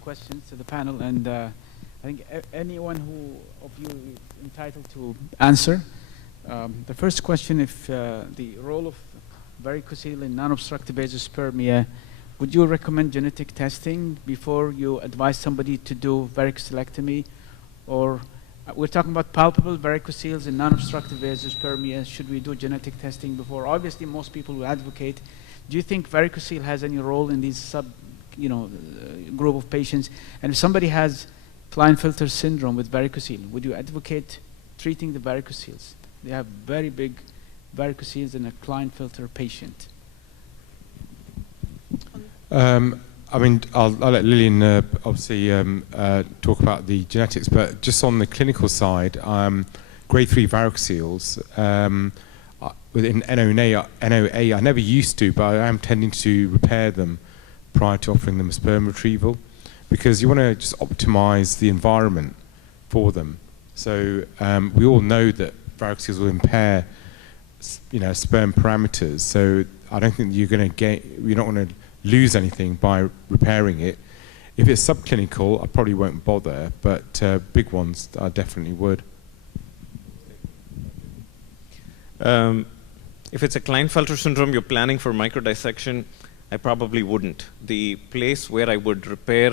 questions to the panel, and I think anyone of you is entitled to answer. The first question, if the role of varicocele in non-obstructive azoospermia, would you recommend genetic testing before you advise somebody to do varicocelectomy? Or we're talking about palpable varicoceles in non-obstructive azoospermia. Should we do genetic testing before? Obviously, most people will advocate. Do you think varicocele has any role in these group of patients? And if somebody has Klinefelter syndrome with varicocele, would you advocate treating the varicoceles? They have very big varicoceles in a Klinefelter patient. I mean, I'll let Lillian obviously talk about the genetics, but just on the clinical side, grade 3 varicoceles, within NOA, I never used to, but I am tending to repair them prior to offering them a sperm retrieval, because you want to just optimize the environment for them. So we all know that varicoceles will impair, sperm parameters. So I don't think you're not going to lose anything by repairing it. If it's subclinical, I probably won't bother, but big ones, I definitely would. If it's a Klinefelter syndrome, you're planning for microdissection, I probably wouldn't. The place where I would repair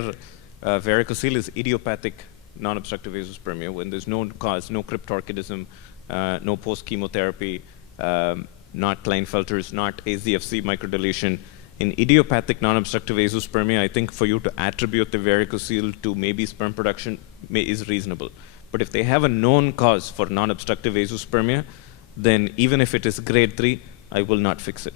varicocele is idiopathic non-obstructive azoospermia, when there's no cause, no cryptorchidism, no post-chemotherapy, not Klinefelters, not AZFC microdeletion. In idiopathic non-obstructive azoospermia, I think for you to attribute the varicocele to maybe sperm production is reasonable. But if they have a known cause for non-obstructive azoospermia, then even if it is grade 3, I will not fix it.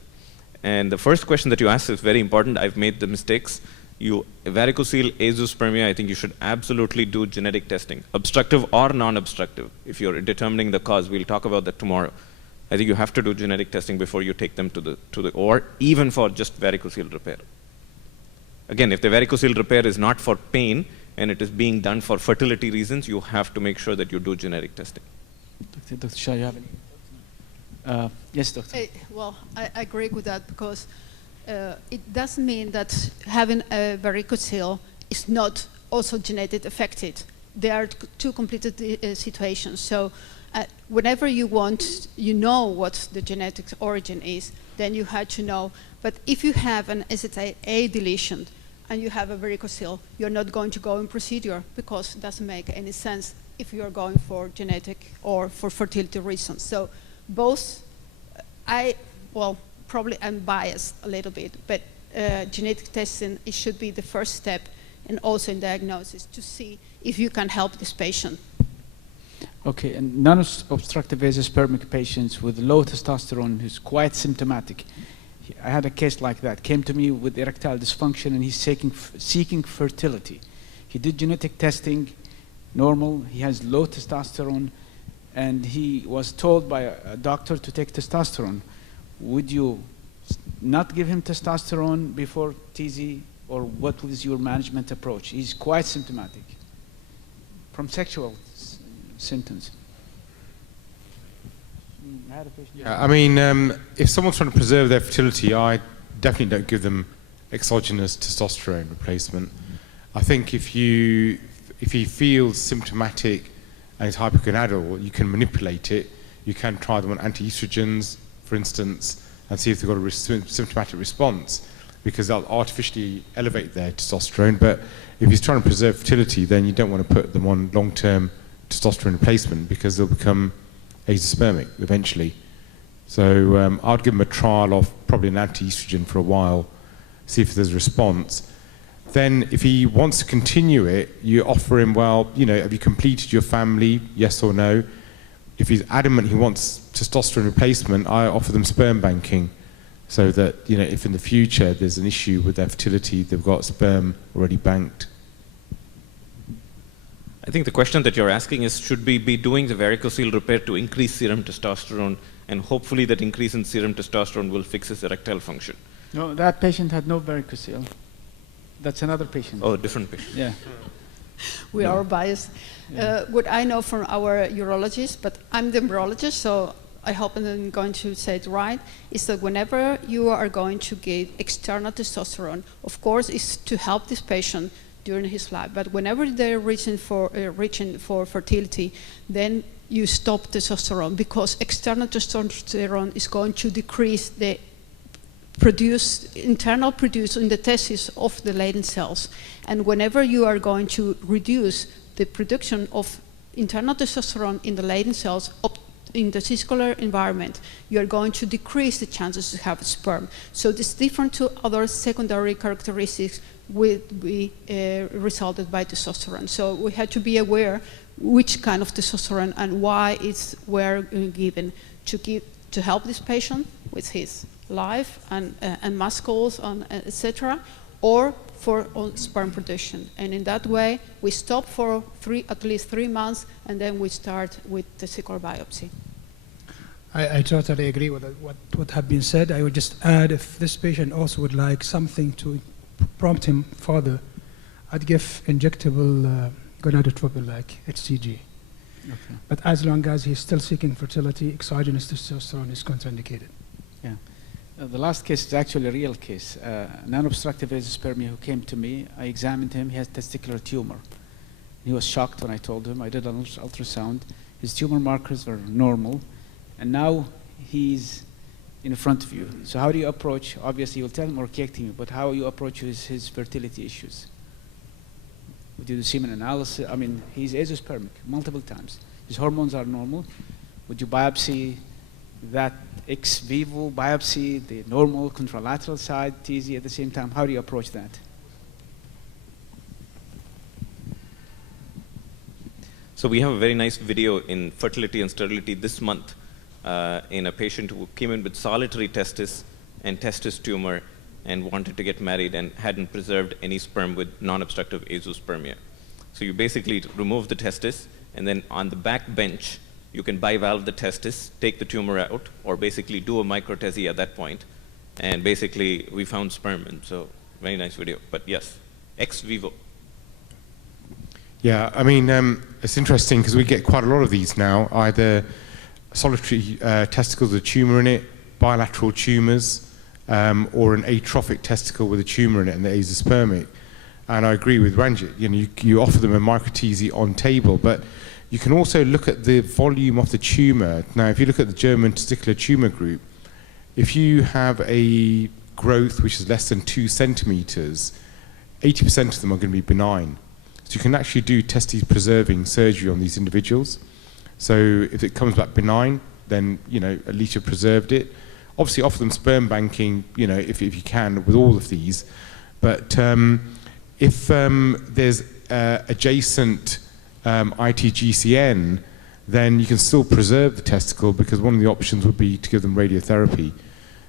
And the first question that you asked is very important. I've made the mistakes. Varicocele azoospermia, I think you should absolutely do genetic testing, obstructive or non-obstructive. If you're determining the cause, we'll talk about that tomorrow. I think you have to do genetic testing before you take them to the or even for just varicocele repair. Again, if the varicocele repair is not for pain and it is being done for fertility reasons, you have to make sure that you do genetic testing. Dr. Shah, you have any? Yes, Doctor. Well, I agree with that, because it doesn't mean that having a varicocele is not also genetically affected. They are two completed situations. So whenever you know what the genetic origin is, then you had to know. But if you have an SSA deletion and you have a varicocele, you're not going to go in procedure, because it doesn't make any sense if you're going for genetic or for fertility reasons. So both, probably I'm biased a little bit, but genetic testing, it should be the first step, and also in diagnosis, to see if you can help this patient. Okay, and non-obstructive azoospermic patients with low testosterone who's quite symptomatic. I had a case like that, came to me with erectile dysfunction, and he's seeking fertility. He did genetic testing, normal, he has low testosterone, and he was told by a doctor to take testosterone. Would you not give him testosterone before TZ, or what was your management approach? He's quite symptomatic from sexual symptoms. I had a patient. Yeah, I mean, if someone's trying to preserve their fertility, I definitely don't give them exogenous testosterone replacement. I think if he feels symptomatic and is hypogonadal, you can manipulate it. You can try them on anti-estrogens, for instance, and see if they've got a symptomatic response, because they'll artificially elevate their testosterone. But if he's trying to preserve fertility, then you don't want to put them on long-term testosterone replacement, because they'll become azoospermic eventually. So I'd give them a trial of probably an anti-estrogen for a while, see if there's a response. Then if he wants to continue it, you offer him, well, have you completed your family, yes or no? If he's adamant he wants testosterone replacement, I offer them sperm banking, so that if in the future there's an issue with their fertility, they've got sperm already banked. I think the question that you're asking is, should we be doing the varicocele repair to increase serum testosterone, and hopefully that increase in serum testosterone will fix his erectile function? No, that patient had no varicocele. That's another patient. Oh, different patient. Yeah. We are biased. Yeah. What I know from our urologist, but I'm the embryologist, so I hope I'm going to say it right, is that whenever you are going to give external testosterone, of course, is to help this patient during his life. But whenever they're reaching for fertility, then you stop testosterone, because external testosterone is going to decrease the internal produce in the testes of the latent cells. And whenever you are going to reduce the production of internal testosterone in the latent cells in the testicular environment, you are going to decrease the chances to have sperm. So this different to other secondary characteristics will be resulted by testosterone. So we have to be aware which kind of testosterone and why it's were given to help this patient with his life and muscles and etc., or for sperm production. And in that way, we stop for at least 3 months, and then we start with testicular biopsy. I totally agree with what have been said. I would just add, if this patient also would like something to prompt him further, I'd give injectable gonadotropin like HCG. Okay. But as long as he's still seeking fertility, exogenous testosterone is contraindicated. Yeah. The last case is actually a real case. Non-obstructive azoospermia who came to me, I examined him, he has testicular tumor. He was shocked when I told him. I did an ultrasound. His tumor markers were normal, and now he's in front of you. So how do you approach, obviously you'll tell him orchiectomy, but how you approach his fertility issues? Would you do semen analysis? I mean, he's azoospermic multiple times. His hormones are normal. Would you biopsy that ex vivo biopsy, the normal contralateral side, TZ at the same time? How do you approach that? So we have a very nice video in fertility and sterility this month in a patient who came in with solitary testis and testis tumor and wanted to get married and hadn't preserved any sperm with non-obstructive azoospermia. So you basically remove the testis, and then on the back bench, you can bivalve the testis, take the tumor out, or basically do a microtesy at that point. And basically, we found sperm, and so very nice video. But yes, ex vivo. Yeah, I mean, it's interesting because we get quite a lot of these now, either solitary testicles with a tumor in it, bilateral tumors, or an atrophic testicle with a tumor in it and the azoospermic. And I agree with Ranjit, you offer them a microtesy on table, but you can also look at the volume of the tumor. Now, if you look at the German testicular tumor group, if you have a growth which is less than 2 centimeters, 80% of them are going to be benign. So you can actually do testes preserving surgery on these individuals. So if it comes back benign, then at least you've preserved it. Obviously, offer them sperm banking, if you can, with all of these. But if there's adjacent ITGCN, then you can still preserve the testicle, because one of the options would be to give them radiotherapy.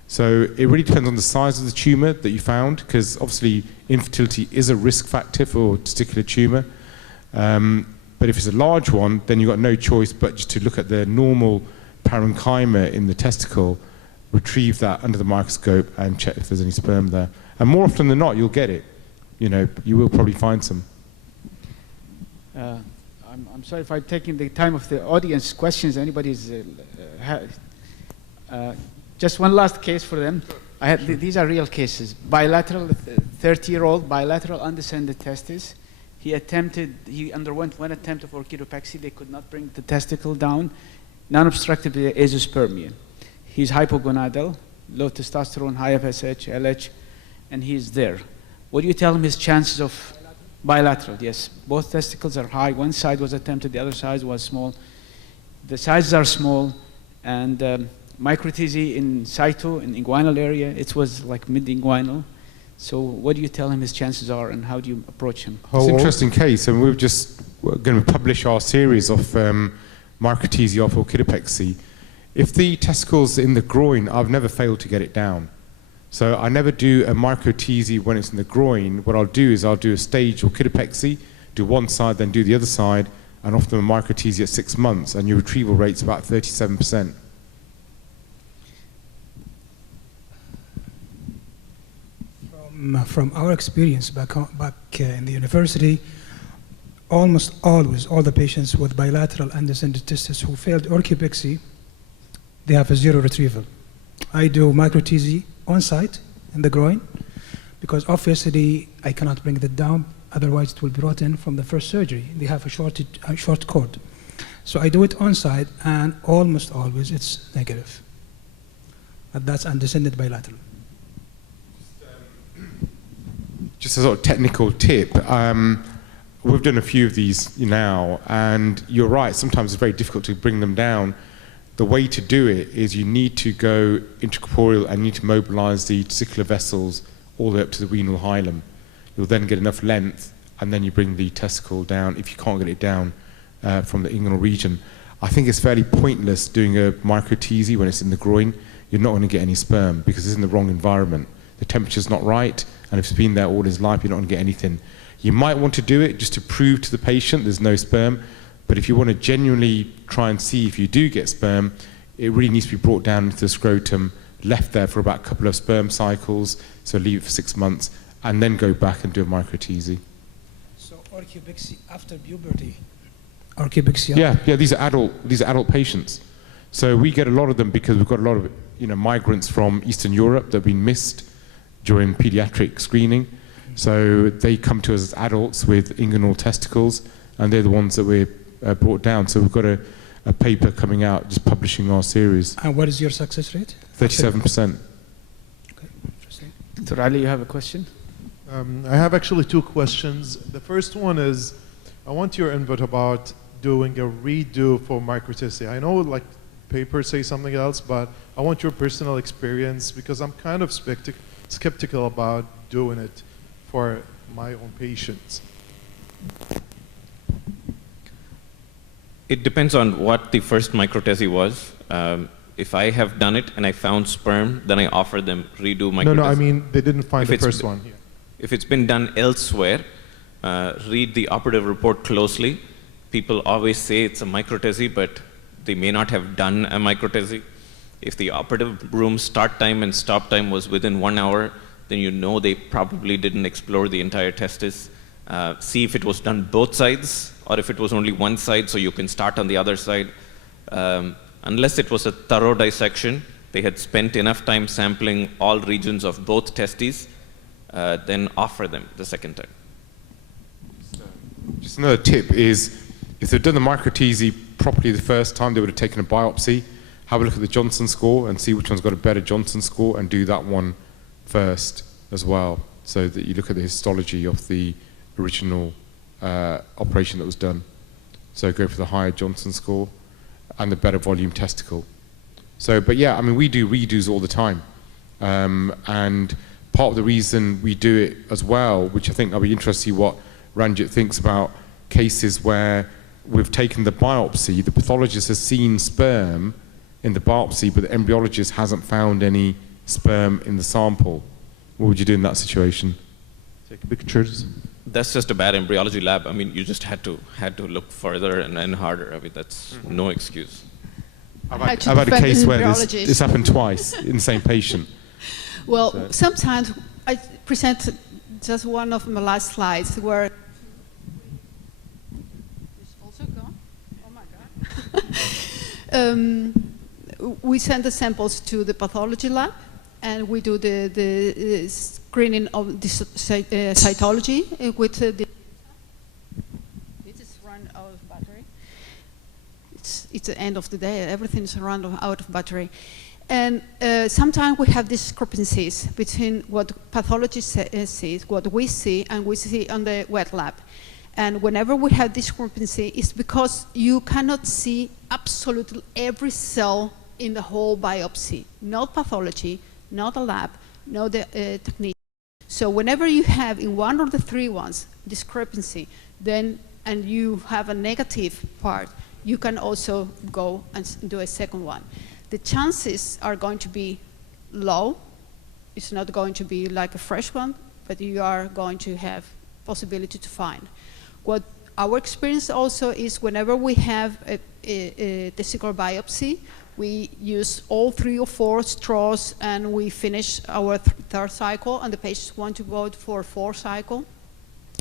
So it really depends on the size of the tumor that you found, because obviously infertility is a risk factor for testicular tumor. But if it's a large one, then you've got no choice but just to look at the normal parenchyma in the testicle, retrieve that under the microscope and check if there's any sperm there. And more often than not, you'll get it. You will probably find some. I'm sorry if I'm taking the time of the audience questions. Anybody's just one last case for them. These are real cases. Bilateral, 30-year-old bilateral undescended testis. He underwent one attempt of orchidopexy. They could not bring the testicle down. Non-obstructive azoospermia. He's hypogonadal, low testosterone, high FSH, LH, and he's there. What do you tell him his chances of bilateral? Yes, both testicles are high. One side was attempted, the other side was small. The sizes are small, and microtesy in situ, in inguinal area, it was like mid-inguinal. So what do you tell him his chances are, and how do you approach him? It's an interesting case, and we're going to publish our series of microtesy of orchidopexy. If the testicle's in the groin, I've never failed to get it down. So I never do a microtesy when it's in the groin. What I'll do is I'll do a staged orchidopexy, do one side, then do the other side, and offer them a microtesy at 6 months, and your retrieval rate's about 37%. From our experience back in the university, almost always all the patients with bilateral undescended testis who failed orchidopexy, they have a 0 retrieval. I do microtesy on site in the groin, because obviously I cannot bring it down Otherwise, it will be rotten from the first surgery. They have a short cord. So I do it on site, and almost always it's negative. But that's undescended bilateral. Just a sort of technical tip. We've done a few of these now, and you're right, sometimes it's very difficult to bring them down. The way to do it is you need to go intracorporeal and you need to mobilize the testicular vessels all the way up to the renal hilum. You'll then get enough length, and then you bring the testicle down if you can't get it down from the inguinal region. I think it's fairly pointless doing a microtesi when it's in the groin. You're not going to get any sperm because it's in the wrong environment. The temperature's not right, and if it's been there all his life, you're not going to get anything. You might want to do it just to prove to the patient there's no sperm, but if you want to genuinely try and see if you do get sperm, it really needs to be brought down into the scrotum, left there for about a couple of sperm cycles, so leave it for 6 months, and then go back and do a microtesi. So orchopexy after puberty? Orchopexy? Yeah, these are adult patients. So we get a lot of them because we've got a lot of migrants from Eastern Europe that have been missed during pediatric screening. So they come to us as adults with inguinal testicles, and they're the ones that we're brought down. So we've got a paper coming out just publishing our series. And what is your success rate? 37%. Okay, interesting. Dr. Ali, you have a question? I have actually two questions. The first one is, I want your input about doing a redo for microtesting. I know like papers say something else, but I want your personal experience because I'm kind of skeptical about doing it for my own patients. It depends on what the first microtesi was. If I have done it and I found sperm, then I offer them redo microtesi. No, I mean they didn't find the first one here. If it's been done elsewhere, read the operative report closely. People always say it's a microtesi, but they may not have done a microtesi. If the operative room start time and stop time was within 1 hour, then you know they probably didn't explore the entire testis. See if it was done both sides, or if it was only one side, so you can start on the other side. Unless it was a thorough dissection, they had spent enough time sampling all regions of both testes, then offer them the second time. Just another tip is, if they've done the microtesi properly the first time, they would have taken a biopsy, have a look at the Johnson score and see which one's got a better Johnson score, and do that one first as well, so that you look at the histology of the original operation that was done. So go for the higher Johnson score and the better volume testicle. So, but yeah, I mean, we do redos all the time. And part of the reason we do it as well, which I think I'll be interested to see what Ranjit thinks about cases where we've taken the biopsy, the pathologist has seen sperm in the biopsy, but the embryologist hasn't found any sperm in the sample. What would you do in that situation? Take pictures. That's just a bad embryology lab. I mean, you just had to look further and harder. I mean, that's no excuse. I've had a case where this happened twice in the same patient. Well, So- sometimes I present just one of my last slides where it's also gone. Oh my God. We send the samples to the pathology lab, and we do the screening of the cytology with the. It is run out of battery. It's the end of the day. Everything's run out of battery. And sometimes we have discrepancies between what pathologists see, what we see, and we see on the wet lab. And whenever we have discrepancy, it's because you cannot see absolutely every cell in the whole biopsy. Not pathology, not a lab, not the technician. So whenever you have in one of the three ones discrepancy, then and you have a negative part, you can also go and do a second one. The chances are going to be low. It's not going to be like a fresh one, but you are going to have possibility to find. What our experience also is whenever we have a testicular biopsy, we use all 3 or 4 straws and we finish our third cycle, and the patients want to go for 4th cycle.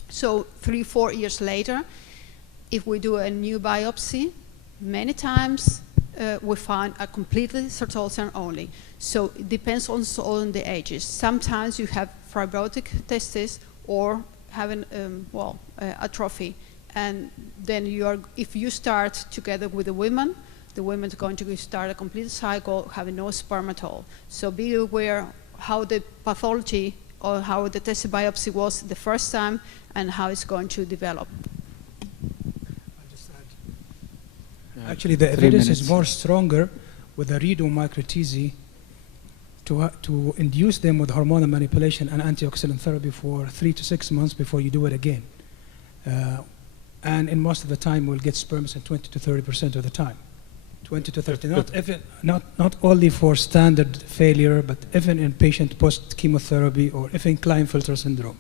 So 3-4 years later, if we do a new biopsy, many times we find a completely certolsan only. So it depends also on the ages. Sometimes you have fibrotic testes or having atrophy, and then if you start together with the women is going to start a complete cycle having no sperm at all. So be aware how the pathology or how the test biopsy was the first time and how it's going to develop. I'll just add. Actually, the evidence is more stronger with a redo micro-TZ to induce them with hormonal manipulation and antioxidant therapy for 3 to 6 months before you do it again. And in most of the time, we'll get sperms in 20 to 30% of the time. 20 to 30, not only for standard failure, but even in patient post-chemotherapy or if in Klinefelter syndrome.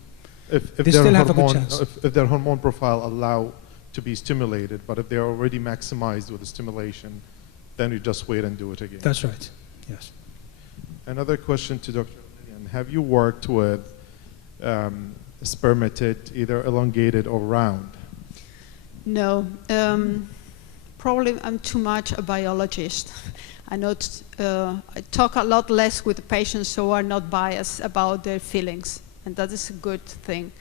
If they still have a good chance. If their hormone profile allow to be stimulated, but if they're already maximized with the stimulation, then you just wait and do it again. That's right, yes. Another question to Dr. Lillian. Have you worked with spermatid, either elongated or round? No. Probably I'm too much a biologist. I talk a lot less with the patients, so I'm not biased about their feelings, and that is a good thing.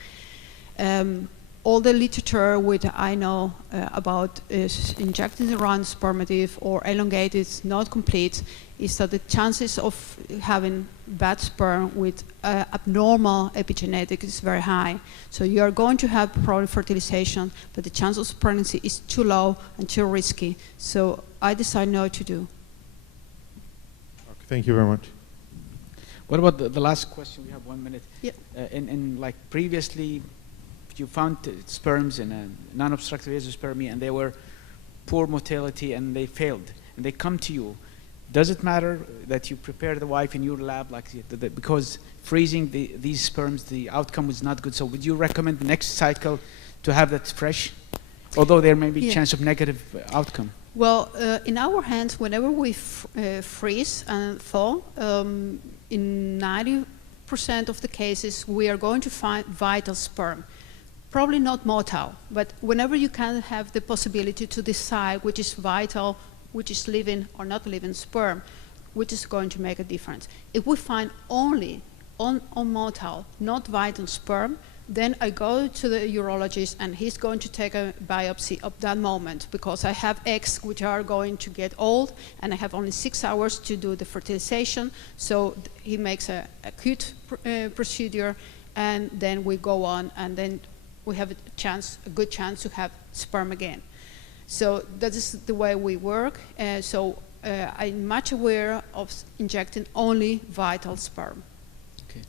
All the literature which I know about injecting around spermative or elongated, not complete, is that the chances of having bad sperm with abnormal epigenetic is very high. So you are going to have probably fertilization, but the chance of pregnancy is too low and too risky. So I decided not to do. Okay, thank you very much. What about the last question? We have 1 minute. Yeah. In like previously, you found sperms in a non-obstructive azoospermia and they were poor motility and they failed, and they come to you. Does it matter that you prepare the wife in your lab, because freezing these sperms, the outcome was not good? So would you recommend the next cycle to have that fresh, although there may be a chance of negative outcome? Well, in our hands, whenever we freeze and thaw, in 90% of the cases, we are going to find vital sperm. Probably not motile, but whenever you can have the possibility to decide which is vital, which is living or not living sperm, which is going to make a difference. If we find only on motile, not vital sperm, then I go to the urologist and he's going to take a biopsy of that moment, because I have eggs which are going to get old and I have only 6 hours to do the fertilization. So he makes an acute procedure, and then we go on, and then we have a good chance to have sperm again. So that is the way we work. I'm much aware of injecting only vital sperm. Okay,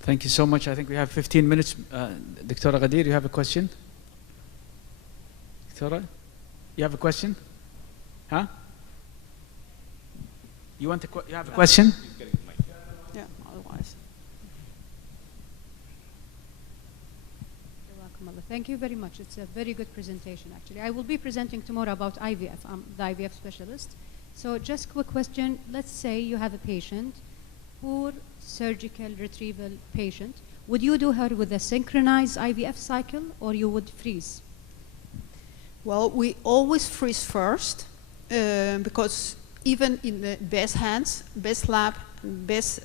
thank you so much. I think we have 15 minutes. Dr. Ghadir, you have a question? Dr. You have a question? Huh? You have a question? Yeah, otherwise. Thank you very much. It's a very good presentation, actually. I will be presenting tomorrow about IVF. I'm the IVF specialist. So just quick question. Let's say you have a patient, poor surgical retrieval patient. Would you do her with a synchronized IVF cycle, or you would freeze? Well, we always freeze first, because even in the best hands, best lab, best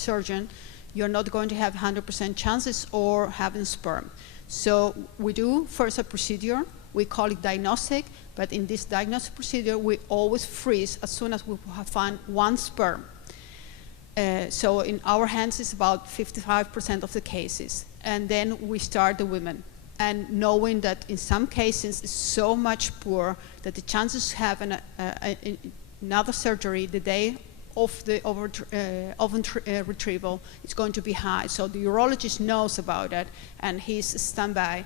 surgeon, you're not going to have 100% chances or having sperm. So we do first a procedure, we call it diagnostic, but in this diagnostic procedure, we always freeze as soon as we find one sperm. So in our hands, it's about 55% of the cases. And then we start the women. And knowing that in some cases, it's so much poor that the chances of having another surgery the day of the retrieval is going to be high. So the urologist knows about that, and he's standby.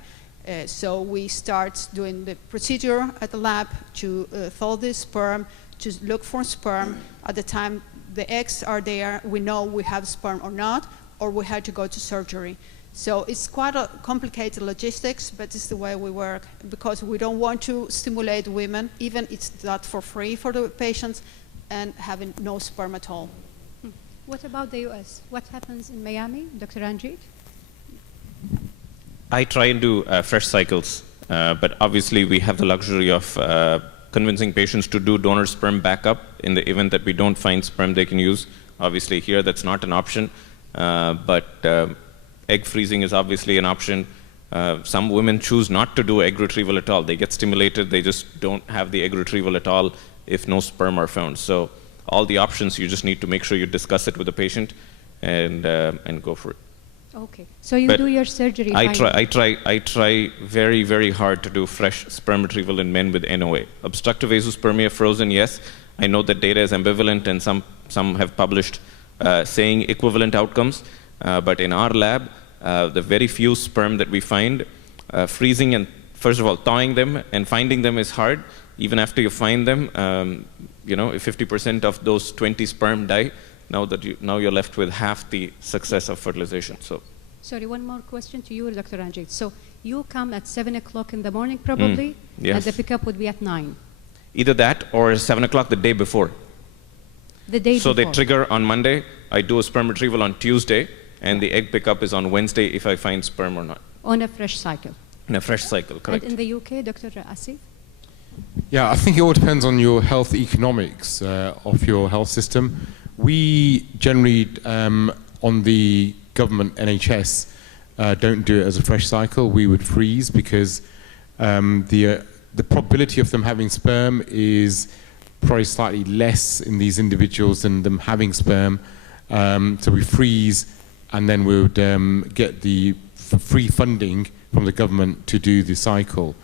So we start doing the procedure at the lab to thaw the sperm, to look for sperm. At the time the eggs are there, we know we have sperm or not, or we had to go to surgery. So it's quite a complicated logistics, but it's the way we work, because we don't want to stimulate women, even it's not for free for the patients, and having no sperm at all. What about the US? What happens in Miami, Dr. Ranjit? I try and do fresh cycles, but obviously we have the luxury of convincing patients to do donor sperm backup in the event that we don't find sperm they can use. Obviously here that's not an option, but Egg freezing is obviously an option. Some women choose not to do egg retrieval at all. They get stimulated, they just don't have the egg retrieval at all if no sperm are found. So all the options, you just need to make sure you discuss it with the patient and go for it. Okay, so you But do your surgery. I try very, very hard to do fresh sperm retrieval in men with NOA. Obstructive azoospermia, frozen, yes. I know that data is ambivalent, and some have published saying equivalent outcomes. But in our lab, the very few sperm that we find, freezing and, first of all, thawing them and finding them is hard. Even after you find them, if 50% of those 20 sperm die, now you're left with half the success of fertilization. So, sorry, one more question to you, Dr. Ranjit. So you come at 7 o'clock in the morning, probably, yes. and the pickup would be at 9. Either that or 7 o'clock the day before. The day So before. they trigger on Monday. I do a sperm retrieval on Tuesday, and the egg pickup is on Wednesday if I find sperm or not. On a fresh cycle. In a fresh cycle, correct. And in the UK, Dr. Asif? Yeah, I think it all depends on your health economics of your health system. We generally, on the government NHS, don't do it as a fresh cycle. We would freeze because the probability of them having sperm is probably slightly less in these individuals than them having sperm. So we freeze, and then we would get the free funding from the government to do the cycle.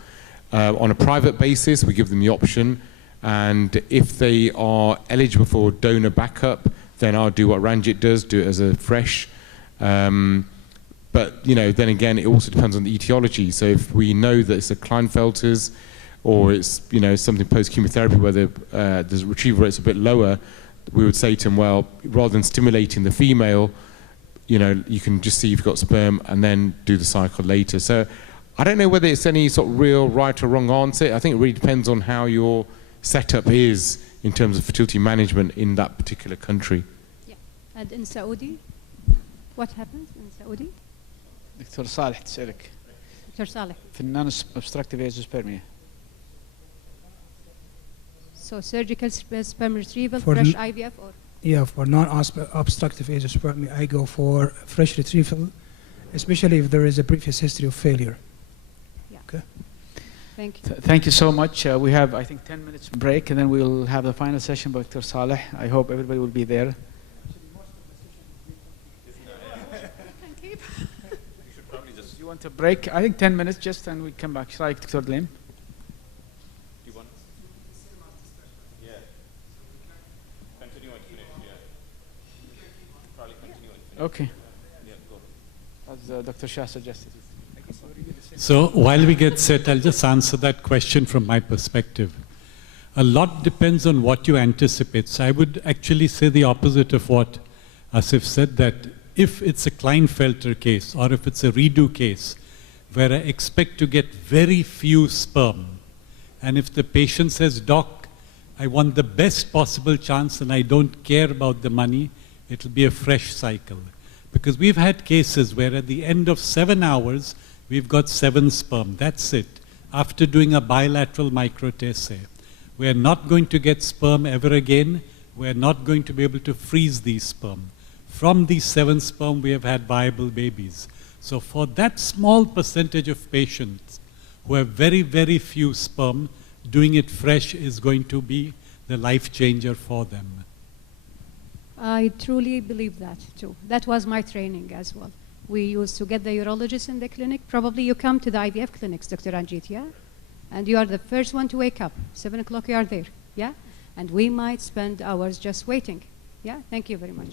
On a private basis, we give them the option, and if they are eligible for donor backup, then I'll do what Ranjit does, do it as a fresh. But then again, it also depends on the etiology. So if we know that it's a Klinefelter's, or it's something post-chemotherapy where the retrieval rate's a bit lower, we would say to them, well, rather than stimulating the female, you can just see if you've got sperm and then do the cycle later. So I don't know whether it's any sort of real right or wrong answer. I think it really depends on how your setup is in terms of fertility management in that particular country. Yeah. And in Saudi, what happens in Saudi? دكتور صالح تسألك Dr. Saleh. في non-obstructive azoospermia. So surgical sperm retrieval, For fresh IVF, or? Yeah, for non-obstructive azoospermia, I go for fresh retrieval, especially if there is a previous history of failure. Yeah. Okay. Thank you. Thank you so much. We have, I think, 10 minutes break, and then we'll have the final session by Dr. Saleh. I hope everybody will be there. You want a break? I think 10 minutes just, and we come back. Shall I, Dr. Lim? Okay. As Dr. Shah suggested. So while we get set, I'll just answer that question from my perspective. A lot depends on what you anticipate. So I would actually say the opposite of what Asif said, that if it's a Klinefelter case or if it's a redo case where I expect to get very few sperm, and if the patient says, Doc, I want the best possible chance and I don't care about the money, it'll be a fresh cycle. Because we've had cases where at the end of 7 hours, we've got 7 sperm. That's it. After doing a bilateral microtessay. We're not going to get sperm ever again. We're not going to be able to freeze these sperm. From these 7 sperm, we have had viable babies. So for that small percentage of patients who have very, very few sperm, doing it fresh is going to be the life changer for them. I truly believe that too. That was my training as well. We used to get the urologist in the clinic. Probably you come to the IVF clinics, Dr. Ranjit, yeah? And you are the first one to wake up. 7 o'clock you are there, yeah? And we might spend hours just waiting. Yeah, thank you very much.